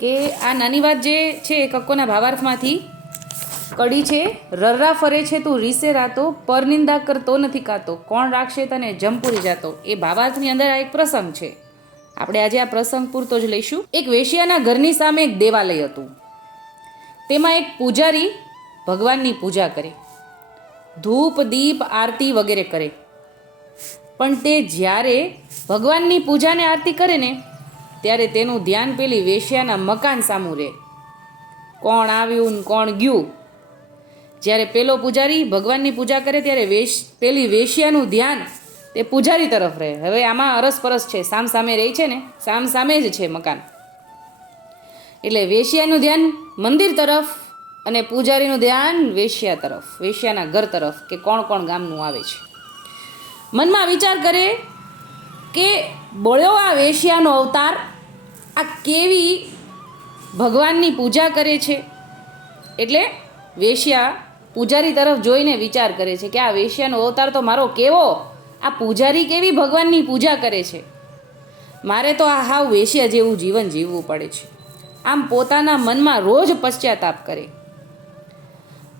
કે આ નાની વાત જે છે કક્કોના ભાવાર્થમાંથી કડી છે. રર્રા ફરે છે તું રીસે રાતો, પરનિંદા કરતો નથી કાતો. કોણ રાખશે તને જમપુરી જાતો? એ ભાવાર્થની અંદર આ એક પ્રસંગ છે. આપણે આજે આ પ્રસંગ પૂરતો જ લઈશું. એક વેશ્યાના ઘરની સામે એક દેવાલય હતું. તેમાં એક પૂજારી ભગવાનની પૂજા કરે. ધૂપ, દીપ, આરતી વગેરે કરે. પણ તે જ્યારે ભગવાનની પૂજાને આરતી કરે ને ત્યારે તેનું ધ્યાન પેલી વેશ્યાના મકાન સામું રહે કોણ આવ્યું ને કોણ ગયું? જ્યારે પેલો પૂજારી ભગવાનની પૂજા કરે ત્યારે વેશ, પેલી વેશ્યાનું ધ્યાન તે પૂજારી તરફ રહે. હવે આમાં અરસપરસ છે સામ સામે રહી છે ને સામ સામે જ છે મકાન. એટલે વેશ્યાનું ધ્યાન મંદિર તરફ અને પૂજારીનું ધ્યાન વેશ્યા તરફ, વેશ્યાના ઘર તરફ કે કોણ કોણ ગામનું આવે છે. મનમાં વિચાર કરે કે બળ્યો આ વેશ્યાનો અવતાર આ કેવી ભગવાનની પૂજા કરે છે? એટલે વેશ્યા પૂજારી તરફ જોઈને વિચાર કરે છે કે આ વેશ્યાનો અવતાર તો મારો કેવો? આ પૂજારી કેવી ભગવાનની પૂજા કરે છે? મારે તો આ હાવ વેશ્યા જેવું જીવન જીવવું પડે છે. આમ પોતાના મનમાં રોજ પશ્ચાતાપ કરે.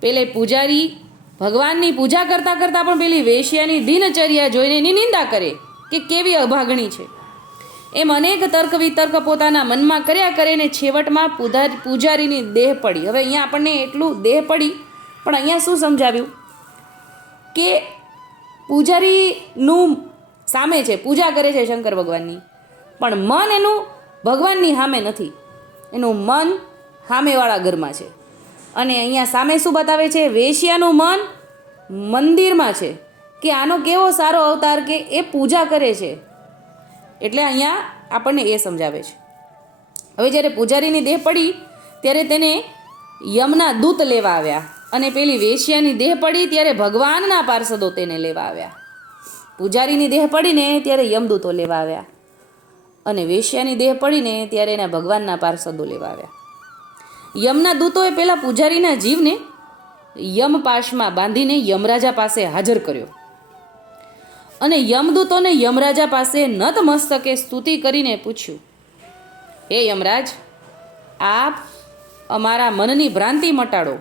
પેલે પૂજારી ભગવાનની પૂજા કરતાં કરતાં પણ પેલી વેશ્યાની દિનચર્યા જોઈને એની નિંદા કરે કે કેવી અભાગણી છે? એમ અનેક તર્ક વિતર્ક પોતાના મનમાં કર્યા કરે ને છેવટમાં પૂજારીની દેહ પડી. હવે અહીંયા આપણને એટલું દેહ પડી, પણ અહીંયા શું સમજાવ્યું? કે પૂજારીનું સામે છે, પૂજા કરે છે શંકર ભગવાનની. પણ મન એનું ભગવાનની સામે નથી. એનું મન સામેવાળા ઘરમાં છે. અને અહીંયા સામે શું બતાવે છે? વેશ્યાનું મન મંદિરમાં છે. કે આનો કેવો સારો અવતાર કે એ પૂજા કરે છે? એટલે અહીંયા આપણને એ સમજાવે છે. હવે જ્યારે પૂજારીની દેહ પડી, ત્યારે તેને યમના દૂત લેવા આવ્યા અને પેલી વેશ્યાની દેહ પડી ત્યારે ભગવાનના પાર્ષદો તેને લેવા આવ્યા. પૂજારીની દેહ પડીને ત્યારે યમદૂતો લેવા આવ્યા અને વેશ્યાની દેહ પડીને ત્યારે એના ભગવાનના પાર્ષદો લેવા આવ્યા. યમના દૂતોએ પહેલાં પૂજારીના જીવને યમપાશમાં બાંધીને યમરાજા પાસે હાજર કર્યો. અને યમદૂતોને યમરાજા પાસે નત મસ્તકે સ્તુતિ કરીને પૂછ્યું, હે યમરાજ, આપ અમારા મનની ભ્રાંતિ મટાડો.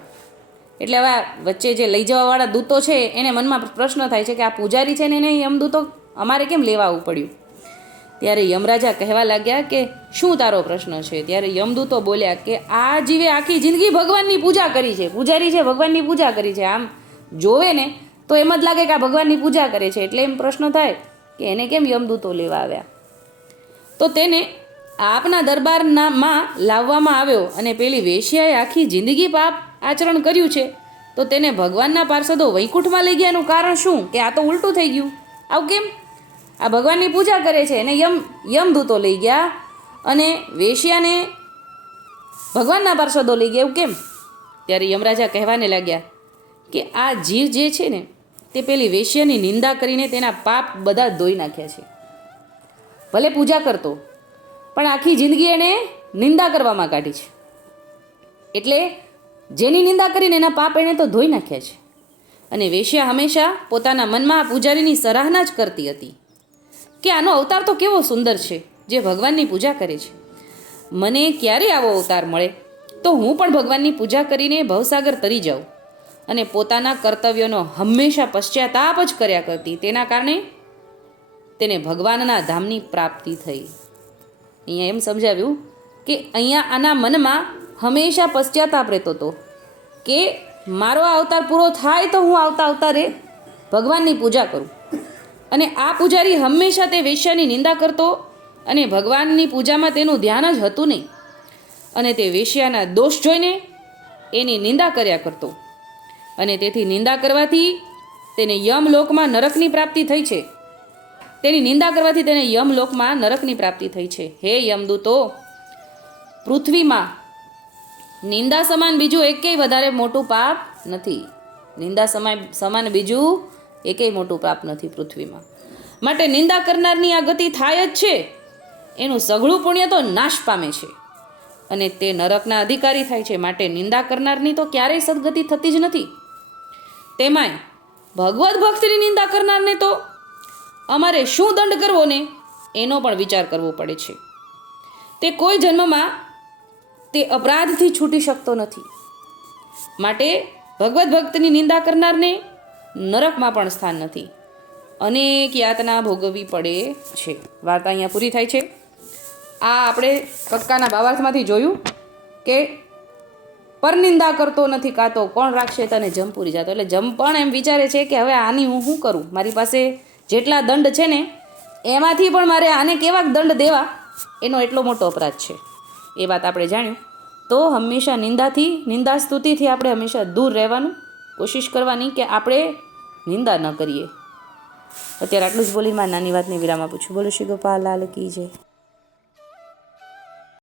એટલે હવે વચ્ચે જે લઈ જવાવાળા દૂતો છે, એને મનમાં પ્રશ્ન થાય છે કે આ પૂજારી છે ને એને યમદૂતો અમારે કેમ લેવા આવવું પડ્યું? ત્યારે યમરાજા કહેવા લાગ્યા કે, શું તારો પ્રશ્ન છે? ત્યારે યમદૂતો બોલ્યા કે, આ જીવે આખી જિંદગી ભગવાનની પૂજા કરી છે, પૂજારી છે, ભગવાનની પૂજા કરી છે. આમ જોવે ને તો એમ જ લાગે કે આ ભગવાનની પૂજા કરે છે. એટલે એમ પ્રશ્ન થાય કે એને કેમ યમદૂતો લેવા આવ્યા? તો તેને આપના દરબારના માં લાવવામાં આવ્યો અને પેલી વેશ્યાએ આખી જિંદગી પાપ આચરણ કર્યું છે. તો તેને ભગવાનના પાર્ષદો વૈકુંઠમાં લઈ ગયાનું કારણ શું? કે આ તો ઉલટું થઈ ગયું. આવું કેમ? આ ભગવાનની પૂજા કરે છે. એને યમ યમદૂતો લઈ ગયા અને વેશ્યાને ભગવાનના પાર્ષદો લઈ ગયા. એવું કેમ? ત્યારે યમરાજા કહેવાને લાગ્યા કે આ જીવ જે છે ને, તે પેલી વેશ્યાની નિંદા કરીને તેના પાપ બધા ધોઈ નાખ્યા છે. ભલે પૂજા કરતો, પણ આખી જિંદગી એણે નિંદા કરવામાં કાઢી છે. એટલે જેની નિંદા કરીને એના પાપ એણે તો ધોઈ નાખ્યા છે. અને વેશ્યા હંમેશા પોતાના મનમાં આ પૂજારીની સરાહના જ કરતી હતી. કે આનો અવતાર તો કેવો સુંદર છે, જે ભગવાનની પૂજા કરે છે. મને ક્યારે આવો અવતાર મળે? તો હું પણ ભગવાનની પૂજા કરીને ભવસાગર તરી જાઉં. અને પોતાના કર્તવ્યોનો હંમેશા પશ્ચાતાપ જ કર્યા કરતી. તેના કારણે તેને ભગવાનના ધામની પ્રાપ્તિ થઈ. અહીંયા એમ સમજાવ્યું કે અહીંયા આના મનમાં હંમેશા પશ્ચાતાપ રહેતો હતો કે મારો અવતાર પૂરો થાય તો હું આવતા અવતારે ભગવાનની પૂજા કરું. અને આ પૂજારી હંમેશા તે વેશ્યાની નિંદા કરતો અને ભગવાનની પૂજામાં તેનું ધ્યાન જ હતું નહીં. અને તે વેશ્યાના દોષ જોઈને એની નિંદા કર્યા કરતો. અને તેથી નિંદા કરવાથી તેને યમલોકમાં નરકની પ્રાપ્તિ થઈ છે. તેની નિંદા કરવાથી તેને યમલોકમાં નરકની પ્રાપ્તિ થઈ છે. હે યમદૂતો, પૃથ્વીમાં નિંદા સમાન બીજું એકેય વધારે મોટું પાપ નથી. નિંદા સમાન સમાન બીજું એકેય મોટું પાપ નથી પૃથ્વીમાં. માટે નિંદા કરનારની આ ગતિ થાય જ છે. એનું સઘળું પુણ્ય તો નાશ પામે છે. અને તે નરકના અધિકારી થાય છે. માટે નિંદા કરનારની તો ક્યારેય સદગતિ થતી જ નથી. તેમાંય ભગવદ્ ભક્તિની નિંદા કરનારને તો અમારે શું દંડ કરવો ને એનો પણ વિચાર કરવો પડે છે. તે કોઈ જન્મમાં તે અપરાધથી છૂટી શકતો નથી. માટે ભગવદ્ ભક્તની નિંદા કરનારને નરકમાં પણ સ્થાન નથી. અનેક યાતના ભોગવવી પડે છે. વાર્તા અહીંયા પૂરી થાય છે. આ આપણે કક્કાના ભાવાર્થમાંથી જોયું કે પરનિંદા કરતો નથી કાતો કોણ રાખશે તને જમ પૂરી જાતો. એટલે જમ પણ એમ વિચારે છે કે હવે આની હું શું કરું? મારી પાસે જેટલા દંડ છે ને, એમાંથી પણ મારે આને કેવા દંડ દેવા? એનો એટલો મોટો અપરાધ છે. એ વાત આપણે જાણ્યું. તો હંમેશા નિંદાથી નિંદા સ્તુતિથી આપણે હંમેશા દૂર રહેવાનું. કોશિશ કરવાની કે આપણે નિંદા ન કરીએ. અત્યારે આટલું જ બોલી મારી નાની વાતની વિરામ આપું છું. બોલો શ્રી ગોપાલ, લાલ કી જય.